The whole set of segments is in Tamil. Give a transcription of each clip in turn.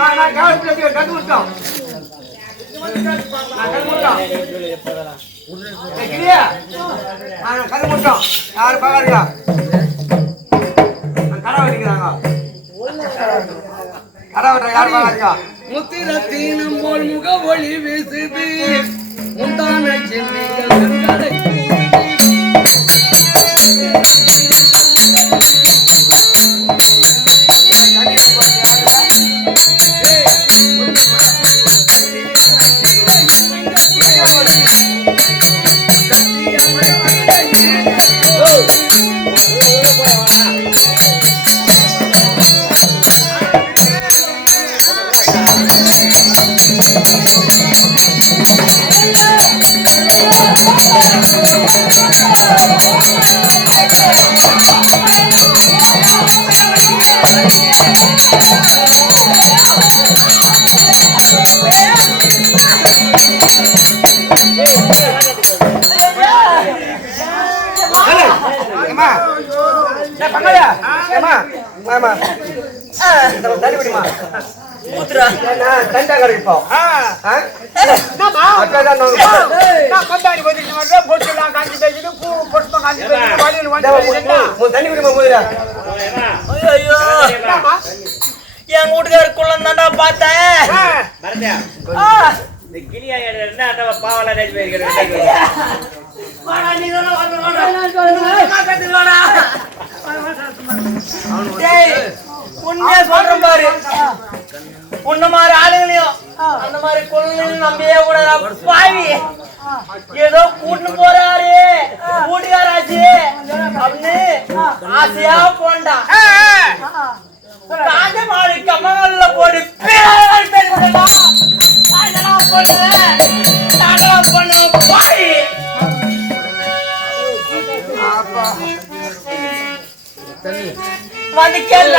நான் கவனிச்சு கண்டு விட்டோம் கருமுட்டோம் யாரு பாக்காதீங்க கடை வெட்டிக்கிறாங்க கடை வெட்டுற யாரு பாக்காதீங்க முத்திரத்தீனம் போல் முக ஒளி வீசுது முந்தான சென்னை என் வீட்டுக்காருக்குள்ள தாண்டா பார்த்தேன் பாவலா உண்மையா சொல்றேன் பாரு உன்ன மாதிரி ஆளுங்களையும் அந்த மாதிரி குழந்தைகளையும் நம்பியே கூட பாவி ஏதோ கூட்டு போறாரு கூட்டுக்காராச்சு அப்படின்னு ஆசையா போண்டா காஞ்ச மாடி கம்மங்கள்ல போட்டு பொண்ணு பாவி வந்து கேள்ல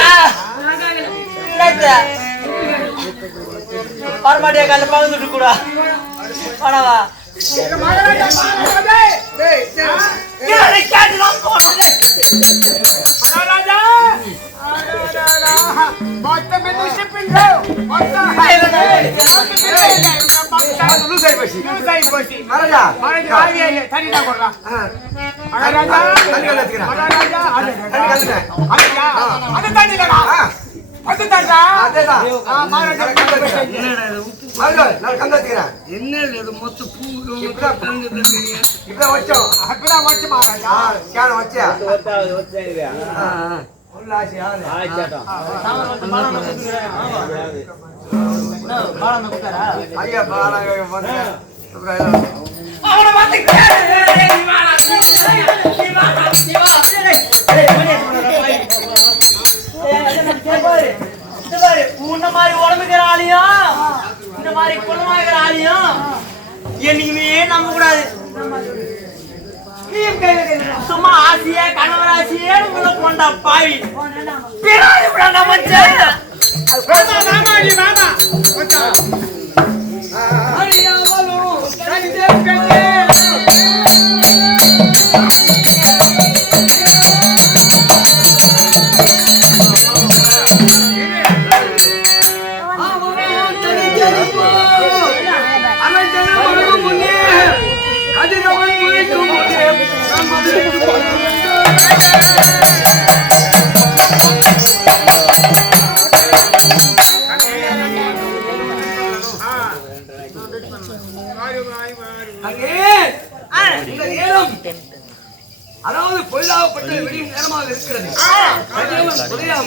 வரமாட்டியா கல்ல பகுந்துட்டு கூட பணவா என்ன மொத்த பூ ஐயா உன்ன மாதிரி உடம்புக்கிற ஆளையும் இந்த மாதிரி குளமாகிற ஆளையும் என்னைக்குமே நம்ப கூடாது. சும்மா ஆசையா கணவர் ஆசையே உள்ள போண்டா பாவி பின்னாடி விடாண்டா மச்சான் அதாவது பொழுதாகப்பட்ட விடியும் நேரமாக இருக்கிறது.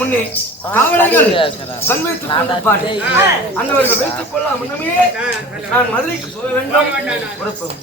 முன்னே காவலர்கள் கண்வைத்துக் கொண்டிருப்பார்கள். அந்தவர்கள் வைத்துக் கொள்ள முன்னமே நான் மதுரைக்கு போக வேண்டும்.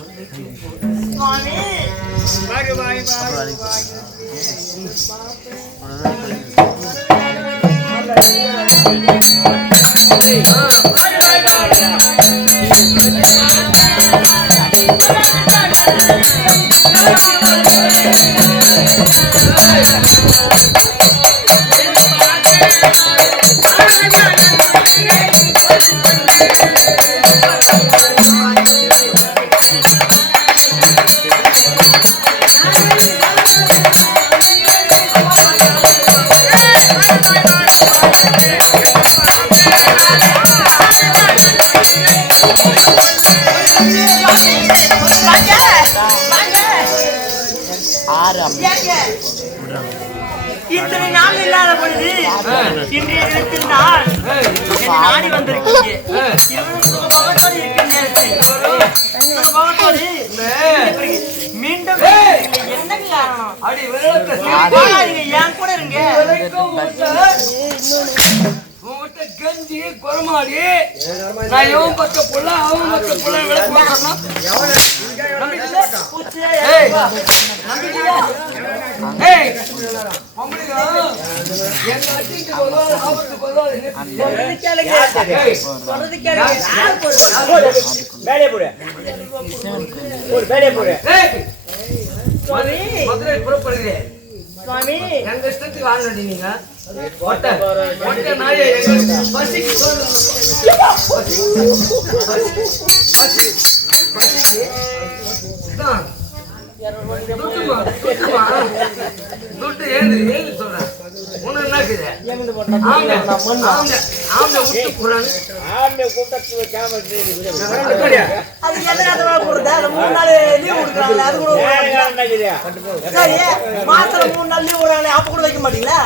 இன்றைய தினத்தில் நான் என்னை நாடி வந்திருக்கீங்க. பகத்தோடு இருக்கிற நேரத்தில் மீண்டும் என்ன காரணம்? என் கூட இருங்க. கஞ்சி குரமாடி நான் எவன் பக்க புள்ள அவன் பக்க புள்ள விளக்கு மதுரை புறப்படுகிறேன் சுவாமி. எங்க இஷ்டத்துக்கு வாங்க நீங்க நாயை பசிக்கு துட்டு ஏழு சொல்றேன் ஒண்ணு என்னக்குது மாசத்துல 3 நாள் லீவ் விடுறாங்களே, அப்ப கூட வைக்க மாட்டீங்களா?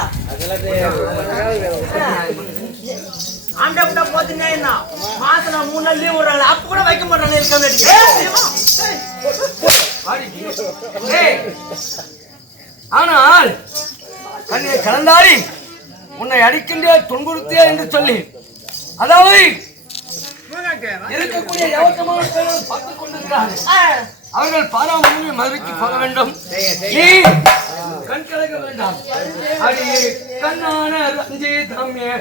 ஆண்டா கூட போத்துனே என்ன மாசத்துல 3 நாள் லீவ் விடுறாங்களே, அப்ப கூட வைக்க மாட்டாங்க. ஆனால் கண்ணை கலந்தாரி உன்னை அடிக்கின்ற துன்புறுத்தே என்று சொல்லி அதாவது இருக்கக்கூடிய யவத்தமான பேர்கள் பார்த்துக் கொண்டிருக்கிறார்கள். அவர்கள் பாராமணி மதுரைக்கு போக வேண்டும், கண் கலக்க வேண்டாம். அடி கண்ணான ரஞ்சி தம்மே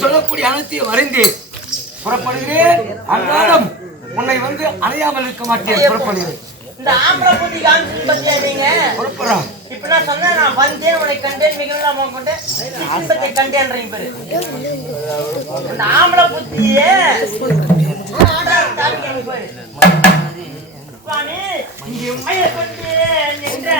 சொல்லக்கூடிய அனைத்தையும் அறிந்து புறப்படுகிறேன். அன்றாடம் உன்னை வந்து அணையாமல் இருக்க மாட்டேன். புறப்படுகிறேன். இந்த ஆம்பளை புத்தி காமிச்சு பத்தியா நீங்க புறப்படுறோம். இப்ப நான் சொன்னேன், நான் வந்தேன் உனக்கு கண்டேன் மிகவும் கொண்டேன் பத்தி கண்டேன்றீங்க பேரு. இந்த ஆம்பளை புத்தியே சுவாமி மயில கொண்டு நின்ற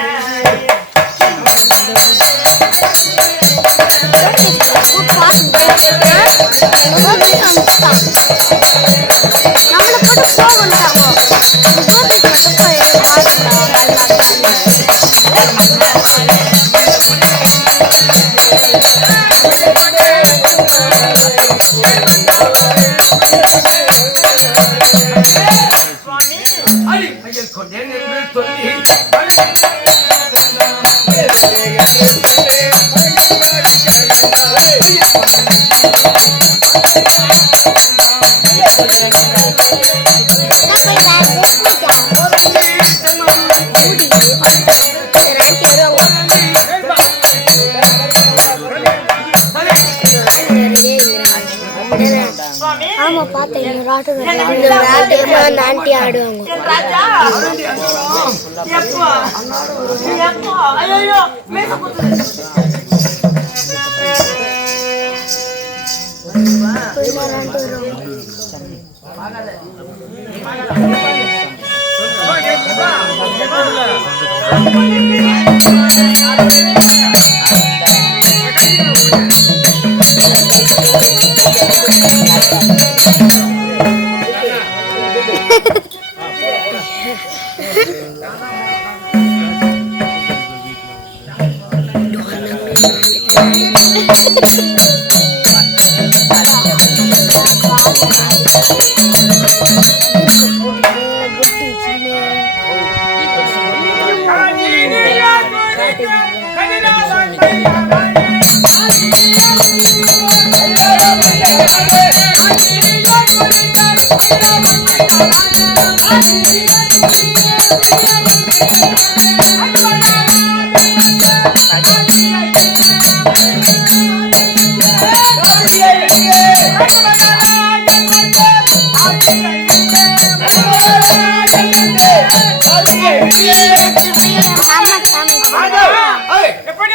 எப்படி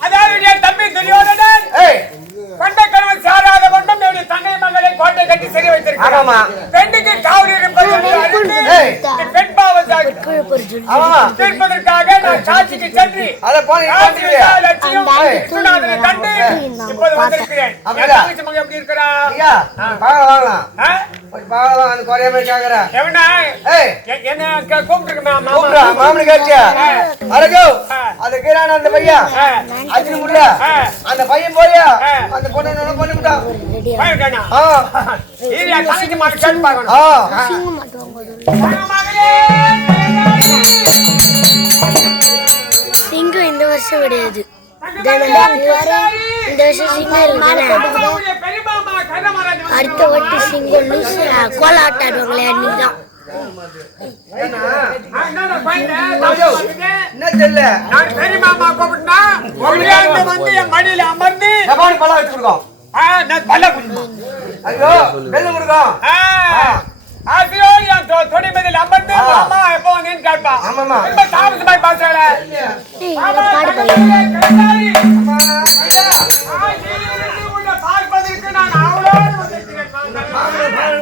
அதாவது என் தம்பி துரியோதனன் கொண்ட கணவன் சாராத கொண்டும் என்னுடைய தங்கை மகளை கோட்டை கட்டி சரி வைத்திருக்கிறான். பெண்ணுக்கு காவல் இருப்பது பெண் பாவம் தீர்ப்பதற்காக நான் சாட்சிக்கு சென்று விஸ்வநாதனை கண்டு இப்போது வந்திருக்கிறேன். தங்கச்சி மகன் எப்படி இருக்கிறா? என்ன கூப்பிட்டு மாமனு கேட்டியா அது கீரான அந்த பையன் அச்சு முடியல அந்த பையன் போறியா அந்த பொண்ணு பண்ணி விட்டான் தங்கச்சி மாதிரி கேட்டு பார்க்கணும். சிங்கம் இந்த வருஷம் கிடையாது. இந்த வருஷம் சிங்கம் அடுத்த வாட்டி சிங்கம் லூஸ் கோலாட்டம் ஆடுவாங்களே அன்னைக்குதான். என்ன தெரியல பெரியமாமா கூப்பிட்டா வந்து என் மடியில அமர்ந்து பழம் வச்சு கொடுக்கும் ஐயோ வெள்ள கொடுக்கும் தொடி மதியில் அமர்ந்து மாமா எப்போ வந்தேன்னு கேட்பான். ஆமாமா ரொம்ப தாமசமாய் பாசல பார்ப்பதற்கு நான் அவளோடு வந்திருக்கிறேன்.